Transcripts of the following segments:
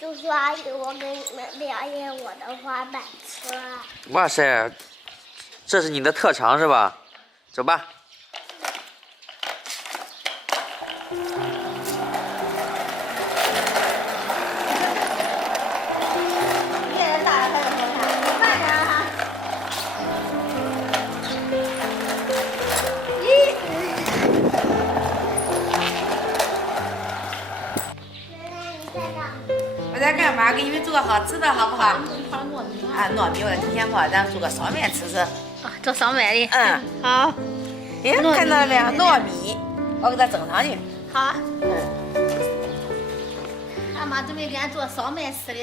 叔叔阿姨，我给你们表演我的滑板车。哇塞，这是你的特长是吧？走吧。我在干嘛？给你们做个好吃的，好不好？啊，糯米我提前泡，咱做个烧麦吃吃。啊，做烧麦的。嗯，好。哎，看到了没有？糯米，我给它蒸上去。好。俺妈准备给俺做烧麦吃的。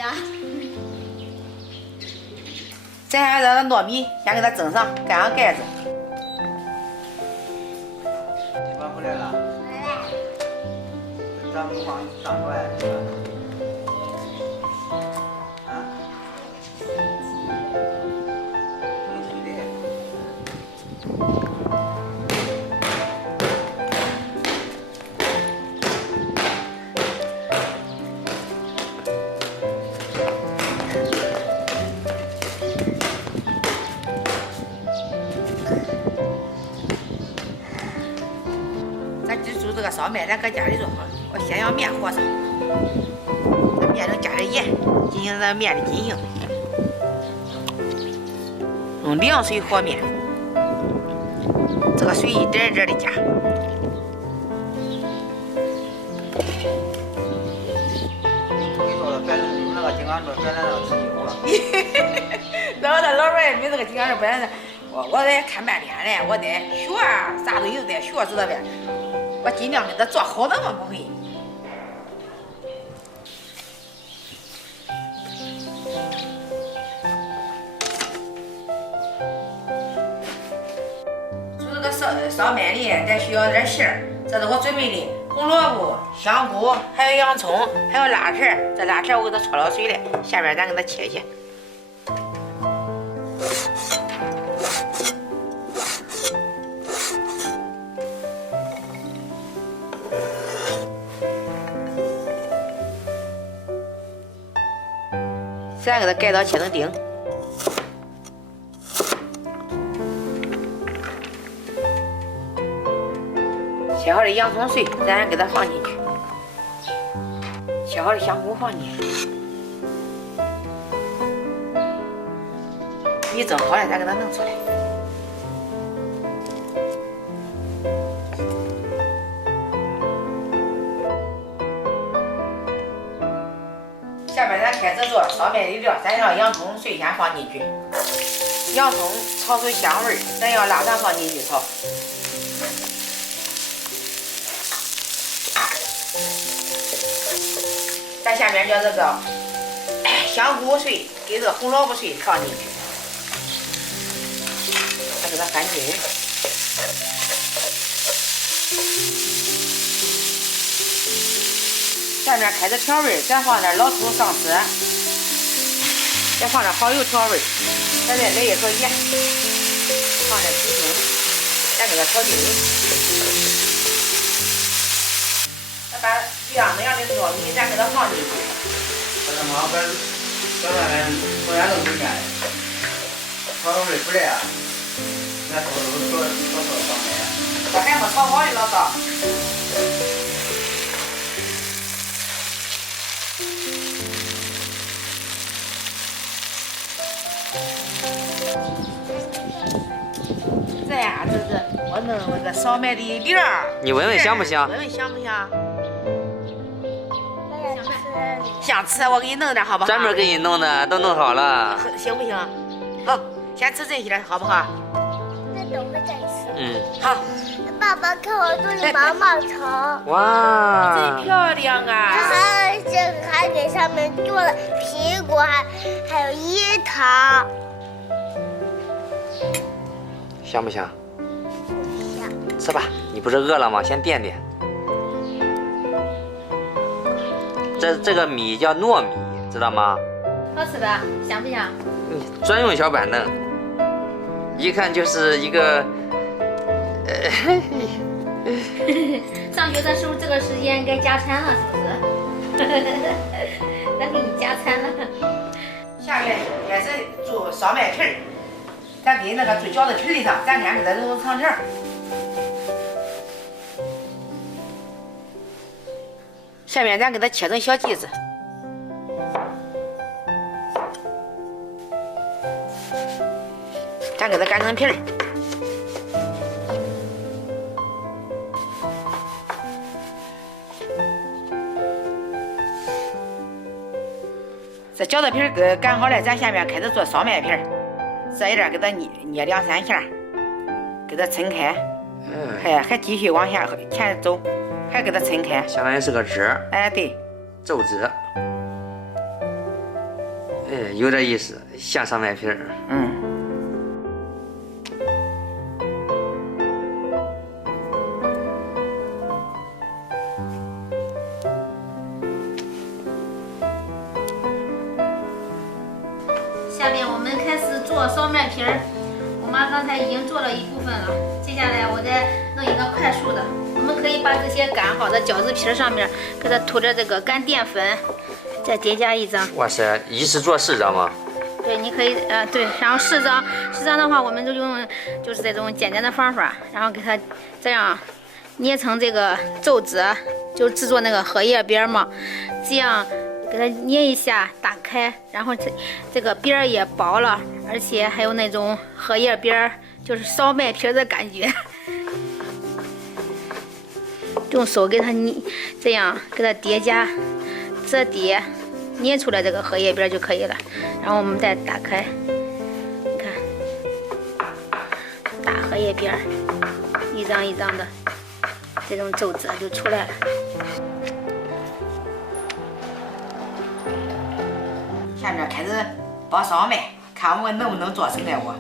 咱还让糯米先给它蒸上，盖上盖子。你们回来了？回来。咱们光上出来是吧？啊？能推的。咱就煮这个烧麦，咱搁家里做好。我先要面和上，这面上加点盐，进行咱面的筋性。用凉水和面，这个水一点一点的加。你说了，别你们那个金刚柱别在那吃油了。老板也没这个金刚柱，别在那，我得看半天嘞，我得学啥东西都得学，知道呗？我尽量给它做好的嘛，不会。煮这个烧麦里，咱需要点馅儿。这是我准备的红萝卜、香菇，还有洋葱，还有辣条。这辣条我给它焯了水了，下边咱给它切切。咱给它盖到切成丁。切好的洋葱碎，咱给它放进去；切好的香菇放进去。米蒸好了，咱给它弄出来。下边咱开始做烧麦的料，咱让洋葱碎先放进去，洋葱炒出香味儿，咱要腊肠放进去炒。咱下面将这个香菇碎给这个红萝卜碎放进去，再给它翻均匀。下面开始调味，咱放点老抽上色，再放点蚝油调味，咱再来一勺盐，放点鸡精，咱给它调均匀。再把这样的糯米咱给它放进去。这他妈别外面昨天都没见，炒上味不来啊！那偷偷烧麦。这还没炒好的老早。这呀，这是我弄那个烧麦的粒儿。你闻闻香不香？闻闻香不香？我想吃。想吃，我给你弄点好不好？专门给你弄的，都弄好了。行不行？好，先吃这些好不好？那等会再吃。嗯，好。爸爸，看我做的毛毛虫。哇，真漂亮啊！还给上面做了苹果，还有椰桃。香不香？香。吃吧，你不是饿了吗？先垫垫。这个米叫糯米，知道吗？好吃吧？香不香？专用小板凳，一看就是一个，上学的时候这个时间该加餐了，是不是？咱给你嘞，开始做烧麦皮儿。咱给那个做饺子皮里头，咱先给它揉成条儿。下面咱给它切成小剂子。咱给它擀成皮儿。这饺子皮儿给擀好了，咱下面开始做烧麦皮儿。这一点给它捏2-3下，给它抻开，还继续往下前走，还给它抻开，相当于是个汁。哎，对，皱汁。哎，有点意思，像烧麦皮儿。下面我们开始做烧麦皮儿。我妈刚才已经做了一部分了，接下来我再弄一个快速的。我们可以把这些擀好的饺子皮儿上面给它涂着这个干淀粉，再叠加1张。哇塞，一次做4张吗？对，你可以对，然后4张，4张的话，我们就用就是这种简单的方法，然后给它这样捏成这个皱褶，就制作那个荷叶边嘛，这样。给它捏一下，打开，然后这个边儿也薄了，而且还有那种荷叶边儿，就是烧麦皮的感觉。用手给它捏，这样给它叠加、折叠，捏出来这个荷叶边就可以了。然后我们再打开，你看，大荷叶边，一张一张的，这种皱褶就出来了。下面开始包烧麦，看我们能不能做成来我。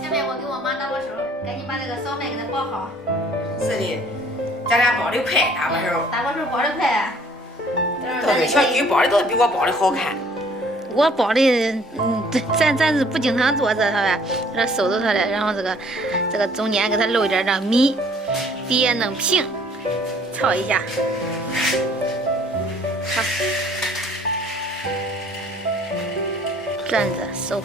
下面我给我妈搭把手，赶紧把这个烧麦给它包好。是的，咱俩包的快，搭把手。搭把手包的快。对，小菊包的都比我包的好看。我包的，咱是不经常做这，它呗，给它收着它了，然后这个中间给它露一点这米，底下弄平，炒一下。好，转着收，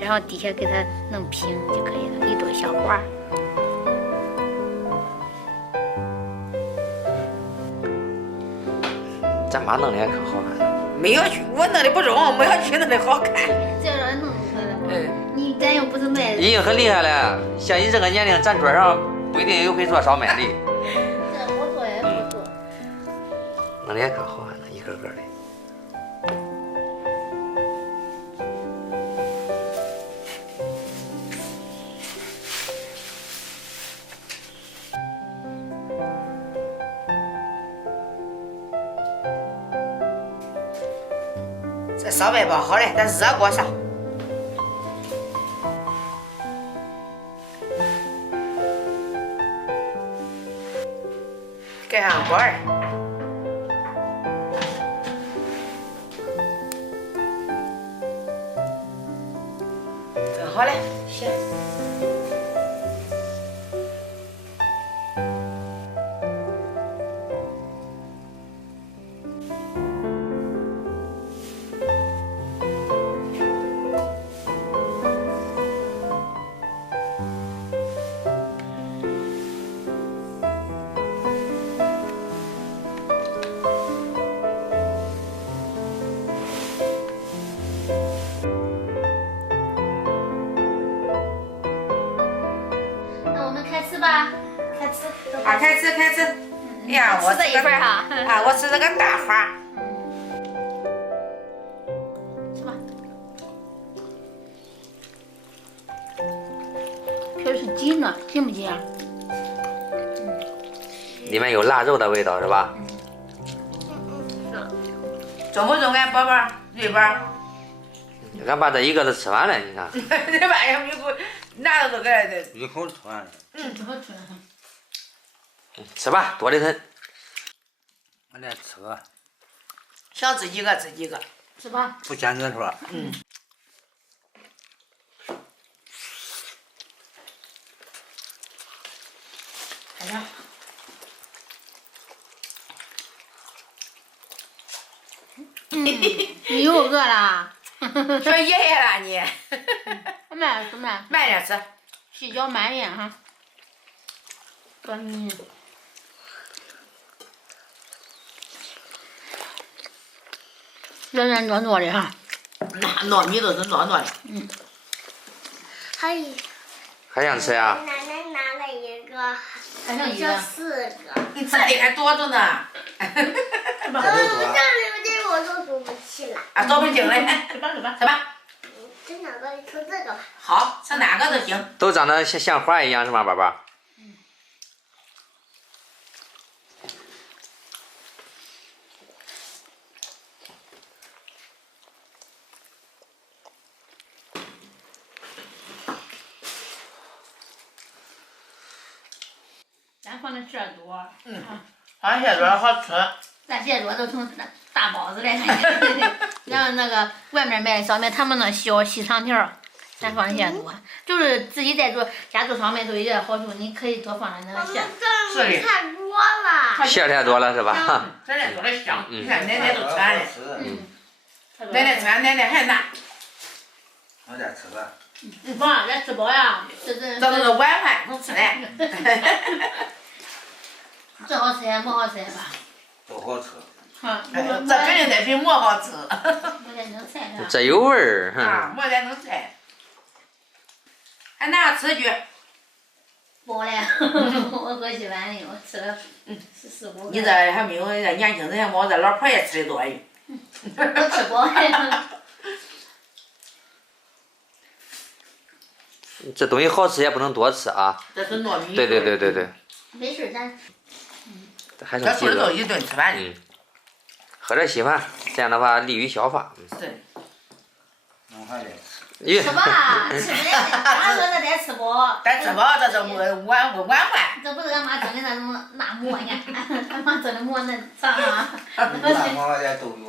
然后底下给它弄平就可以了，一朵小花。咱妈弄的也可好看了。没有去，我弄的不中，没有去弄的好看。这要让弄出来了。你咱又不是卖的。已经很厉害了，像你这个年龄，咱桌上不一定有会做烧麦的。这我做也不做。弄的也可好看了，一个个的。这烧麦包好了，咱热锅上。盖上锅儿。蒸好了，行。开吃。哎呀，我吃这一份哈。啊，我吃这个大花。吃吧。皮儿是紧的，紧不紧啊？里面有腊肉的味道是吧？中不中啊，宝宝？瑞宝？俺把这一个都吃完了，你看。这玩意儿没给拿到这个，一口吃完了。正好吃了。吃吧，多的很。我来吃个。想自己个自己个。是吧？不嫌得说。看着。你又饿了？说爷爷了你。慢吃慢，慢点吃。细嚼慢咽哈。软软糯糯的哈。那糯米都是糯糯的。还想吃呀？奶奶拿了一个，还剩一个。这4个。你这里还多着呢。这里这我都数不起来。啊，倒不进来。吃吧吃吧。吃吧。这两个吃这个吧。好，吃哪个都行。都长得像花一样是吗，宝宝？咱放的馅多。放馅多好吃。咱馅多都成大包子了，然后那个外面卖的烧麦，他们那小细长条，咱放的馅多，就是自己在家做烧麦都有点好处，你可以多放点那个馅。这里太多了。馅太多了是吧？这里做的香，你看奶奶都吃完了。奶奶吃完，奶奶还拿。我再吃个。你放咱吃饱呀，这都是晚饭能吃来。这好吃呀，馍好吃呀吧？都好吃。这肯定得比馍好吃。馍得能菜是吧？这有味儿。啊，馍得能菜。还拿吃去。饱了，我可喜欢的，我吃了4-5个。你这还没有这年轻人馍，这老婆也吃的多。我吃饱了。这东西好吃也不能多吃啊。这是糯米。对。没事，咱。还剩几个？这都一顿吃饭的。喝点稀饭，这样的话利于消化。是。弄还得吃。吃吧，吃不了，俺饿着得吃饱。得吃饱，这是晚饭。这不是俺妈蒸的那种辣馍呀，俺妈蒸的馍那啥啊？那馍也都有。